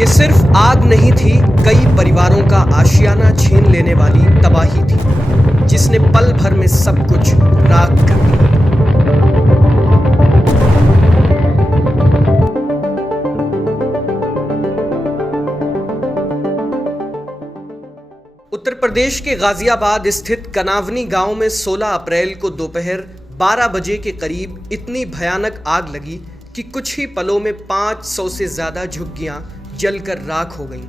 ये सिर्फ आग नहीं थी, कई परिवारों का आशियाना छीन लेने वाली तबाही थी, जिसने पल भर में सब कुछ राख कर दिया। उत्तर प्रदेश के गाजियाबाद स्थित कनावनी गांव में 16 अप्रैल को दोपहर 12 बजे के करीब इतनी भयानक आग लगी कि कुछ ही पलों में 500 से ज्यादा झुग्गियां जलकर राख हो गईं।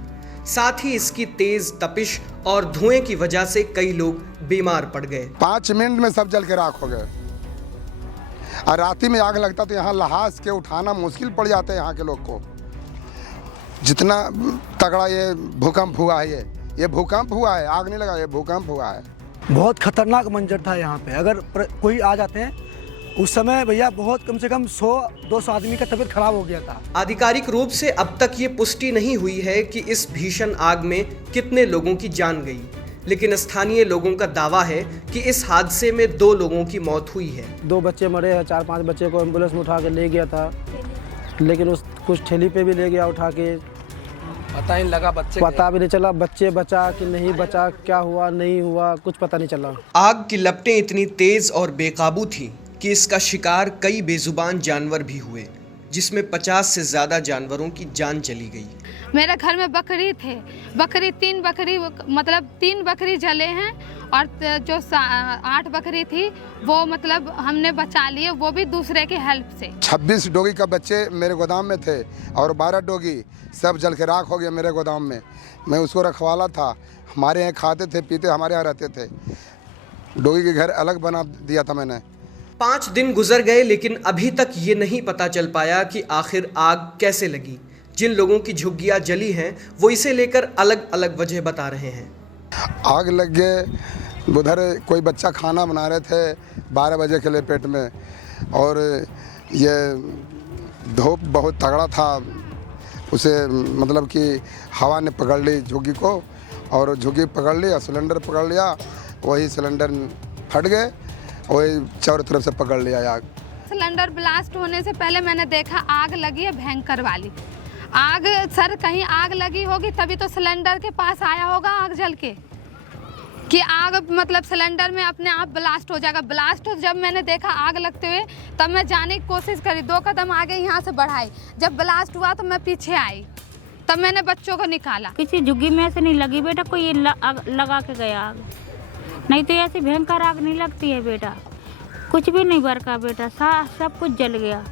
साथ ही इसकी तेज तपिश और धुएं की वजह से कई लोग बीमार पड़ गए। 5 मिनट में सब जल के राख हो गए। और रात में आग लगता तो यहाँ लहास के उठाना मुश्किल पड़ जाता है यहाँ के लोग को। जितना तगड़ा ये भूकंप हुआ है, ये भूकंप हुआ है, आग नहीं लगा, ये भूकंप हुआ है। बहुत खतरनाक मंजर था यहाँ पे। अगर कोई आ जाते हैं उस समय भैया, बहुत कम से कम 100-200 आदमी का तबीयत खराब हो गया था। आधिकारिक रूप से अब तक ये पुष्टि नहीं हुई है कि इस भीषण आग में कितने लोगों की जान गई, लेकिन स्थानीय लोगों का दावा है कि इस हादसे में 2 लोगों की मौत हुई है। 2 बच्चे मरे हैं, 4-5 बच्चे को एम्बुलेंस में उठा के ले गया था, लेकिन उस कुछ ठेली पे भी ले गया उठा के, पता ही लगा, पता भी नहीं चला बच्चे बचा कि नहीं बचा, क्या हुआ नहीं हुआ, कुछ पता नहीं चला। आग की लपटें इतनी तेज और बेकाबू थी कि इसका शिकार कई बेजुबान जानवर भी हुए, जिसमें 50 से ज्यादा जानवरों की जान चली गई। मेरे घर में बकरी थे, 3 बकरी जले हैं, और जो 8 बकरी थी वो मतलब हमने बचा लिए, वो भी दूसरे की हेल्प से। 26 डोगी का बच्चे मेरे गोदाम में थे और 12 डोगी सब जल के राख हो गया मेरे गोदाम में। मैं उसको रखवाला था, हमारे यहाँ खाते थे पीते, हमारे यहाँ रहते थे। डोगी के घर अलग बना दिया था मैंने। 5 दिन गुजर गए, लेकिन अभी तक ये नहीं पता चल पाया कि आखिर आग कैसे लगी। जिन लोगों की झुग्गियां जली हैं वो इसे लेकर अलग अलग वजह बता रहे हैं। आग लग गए, उधर कोई बच्चा खाना बना रहे थे 12 बजे के लिए पेट में, और ये धूप बहुत तगड़ा था, उसे मतलब कि हवा ने पकड़ ली झुग्गी को, और झुग्गी पकड़ ली और सिलेंडर पकड़ लिया, वही सिलेंडर फट गए, वही चारों तरफ से पकड़ लिया आग। सिलेंडर ब्लास्ट होने से पहले मैंने देखा आग लगी है भयंकर वाली आग। सर कहीं आग लगी होगी तभी तो सिलेंडर के पास आया होगा आग जल के, कि आग मतलब सिलेंडर में अपने आप ब्लास्ट हो जाएगा। ब्लास्ट हो, जब मैंने देखा आग लगते हुए तब मैं जाने की कोशिश करी, 2 कदम आगे यहाँ से बढ़ाई। जब ब्लास्ट हुआ तो मैं पीछे आई, तब मैंने बच्चों को निकाला। किसी झुग्गी में से नहीं लगी बेटा, कोई लगा के गया आग, नहीं तो ऐसी भयंकर आग नहीं लगती है बेटा। कुछ भी नहीं बरका बेटा, सब कुछ जल गया।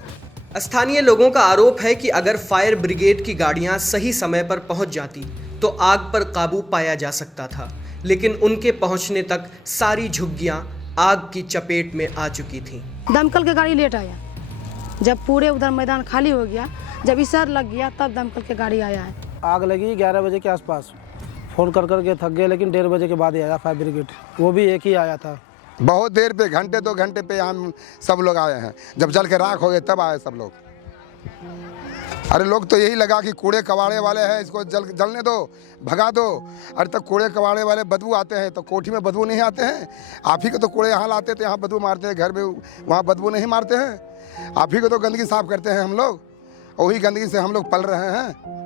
स्थानीय लोगों का आरोप है कि अगर फायर ब्रिगेड की गाड़ियां सही समय पर पहुंच जाती तो आग पर काबू पाया जा सकता था, लेकिन उनके पहुंचने तक सारी झुग्गियां आग की चपेट में आ चुकी थीं। दमकल की गाड़ी लेट आया, जब पूरे उधर मैदान खाली हो गया, जब इसर लग गया तब दमकल की गाड़ी आया है। आग लगी 11 बजे के आसपास, फ़ोन कर के थक गए, लेकिन 1:30 बजे के बाद ही आया फायर ब्रिगेड, वो भी एक ही आया था। बहुत देर पे, घंटे 2 घंटे पे हम सब लोग आए हैं। जब जल के राख हो गए तब आए सब लोग। अरे लोग तो यही लगा कि कूड़े कबाड़े वाले हैं, इसको जलने दो, भगा दो। अरे तब कूड़े कबाड़े वाले बदबू आते हैं तो कोठी में बदबू नहीं आते हैं? आप ही को तो कूड़े यहाँ लाते थे, यहाँ बदबू मारते हैं, घर में वहाँ बदबू नहीं मारते हैं? आप ही को तो गंदगी साफ करते हैं हम लोग, वही गंदगी से हम लोग पल रहे हैं।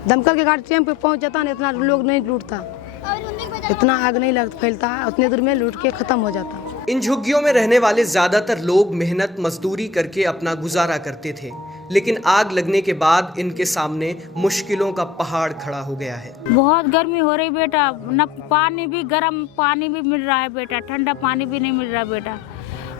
दमकल की गाड़ी टाइम पे पहुँच जाता ना, इतना लोग नहीं लूटता, इतना आग नहीं फैलता, उतने दूर में लूट के खत्म हो जाता। इन झुग्गियों में रहने वाले ज्यादातर लोग मेहनत मजदूरी करके अपना गुजारा करते थे, लेकिन आग लगने के बाद इनके सामने मुश्किलों का पहाड़ खड़ा हो गया है। बहुत गर्मी हो रही बेटा, न पानी भी, गर्म पानी भी मिल रहा है बेटा, ठंडा पानी भी नहीं मिल रहा बेटा।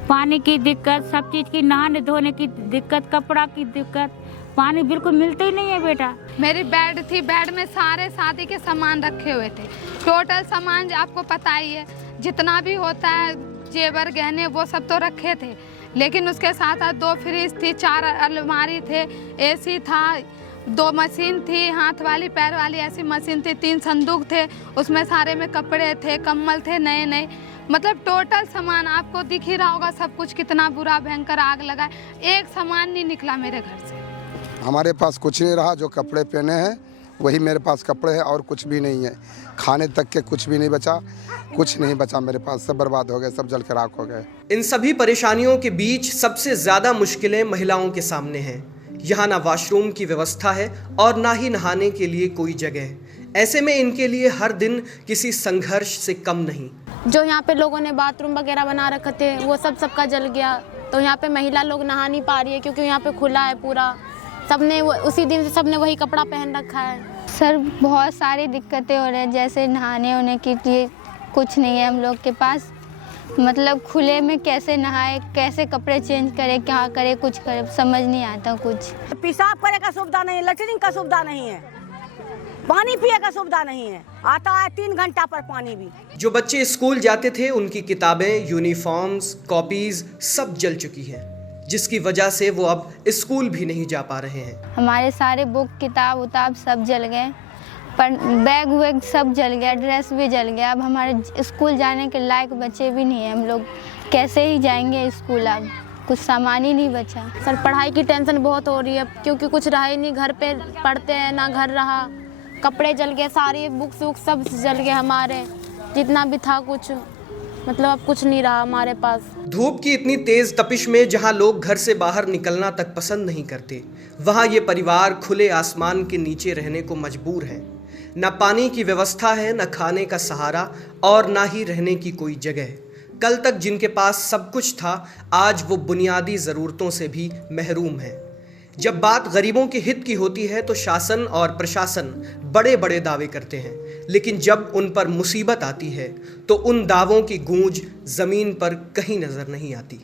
पानी की दिक्कत, सब चीज की, नहाने धोने की दिक्कत, कपड़ा की दिक्कत, पानी बिल्कुल मिलते ही नहीं है बेटा। मेरी बेड थी, बेड में सारे शादी के सामान रखे हुए थे, टोटल सामान आपको पता ही है, जितना भी होता है, जेवर गहने वो सब तो रखे थे, लेकिन उसके साथ साथ 2 फ्रिज थी, 4 अलमारी थे, एसी था, 2 मशीन थी, हाथ वाली पैर वाली ऐसी मशीन थी, 3 संदूक थे, उसमें सारे में कपड़े थे, कम्बल थे नए नए, मतलब टोटल सामान आपको दिख ही रहा होगा सब कुछ कितना बुरा भयंकर आग लगा। एक सामान नहीं निकला मेरे घर से। हमारे पास कुछ नहीं रहा, जो कपड़े पहने हैं वही मेरे पास कपड़े हैं और कुछ भी नहीं है। खाने तक के कुछ भी नहीं बचा, कुछ नहीं बचा मेरे पास, सब बर्बाद हो गए, सब जल के राख हो गए। इन सभी परेशानियों के बीच सबसे ज़्यादा मुश्किलें महिलाओं के सामने हैं। यहाँ ना वॉशरूम की व्यवस्था है और ना ही नहाने के लिए कोई जगह। ऐसे में इनके लिए हर दिन किसी संघर्ष से कम नहीं। जो यहाँ पे लोगों ने बाथरूम वगैरह बना रखे थे वो सबका जल गया, तो यहाँ पे महिला लोग नहा नहीं पा रही है क्योंकि यहाँ पे खुला है पूरा। सबने उसी दिन से सबने वही कपड़ा पहन रखा है। सर बहुत सारी दिक्कतें हो रही है, जैसे नहाने होने के लिए कुछ नहीं है हम लोग के पास। मतलब खुले में कैसे नहाए, कैसे कपड़े चेंज करे, क्या करे, कुछ करे, समझ नहीं आता कुछ। पेशाब करे का सुविधा नहीं है, लैट्रिन का सुविधा नहीं है, पानी पिए का सुविधा नहीं है। आता है 3 घंटा पर पानी भी। जो बच्चे स्कूल जाते थे उनकी किताबें, यूनिफॉर्म्स, कॉपीज सब जल चुकी हैं, जिसकी वजह से वो अब स्कूल भी नहीं जा पा रहे हैं। हमारे सारे बुक, किताब उताब सब जल गए, पर बैग वैग सब जल गया, ड्रेस भी जल गया। अब हमारे स्कूल जाने के लायक बच्चे भी नहीं है, हम लोग कैसे ही जाएंगे स्कूल, अब कुछ सामान ही नहीं बचा। सर पढ़ाई की टेंशन बहुत हो रही है क्योंकि कुछ रहा ही नहीं, घर पे पढ़ते हैं ना घर रहा, कपड़े जल गए, सारे बुक्स वुक्स सब जल गए हमारे, जितना भी था कुछ, मतलब अब कुछ नहीं रहा हमारे पास। धूप की इतनी तेज तपिश में जहां लोग घर से बाहर निकलना तक पसंद नहीं करते, वहां ये परिवार खुले आसमान के नीचे रहने को मजबूर है। न पानी की व्यवस्था है, न खाने का सहारा और ना ही रहने की कोई जगह। कल तक जिनके पास सब कुछ था, आज वो बुनियादी ज़रूरतों से भी महरूम है। जब बात गरीबों के हित की होती है तो शासन और प्रशासन बड़े बड़े दावे करते हैं, लेकिन जब उन पर मुसीबत आती है तो उन दावों की गूंज ज़मीन पर कहीं नज़र नहीं आती।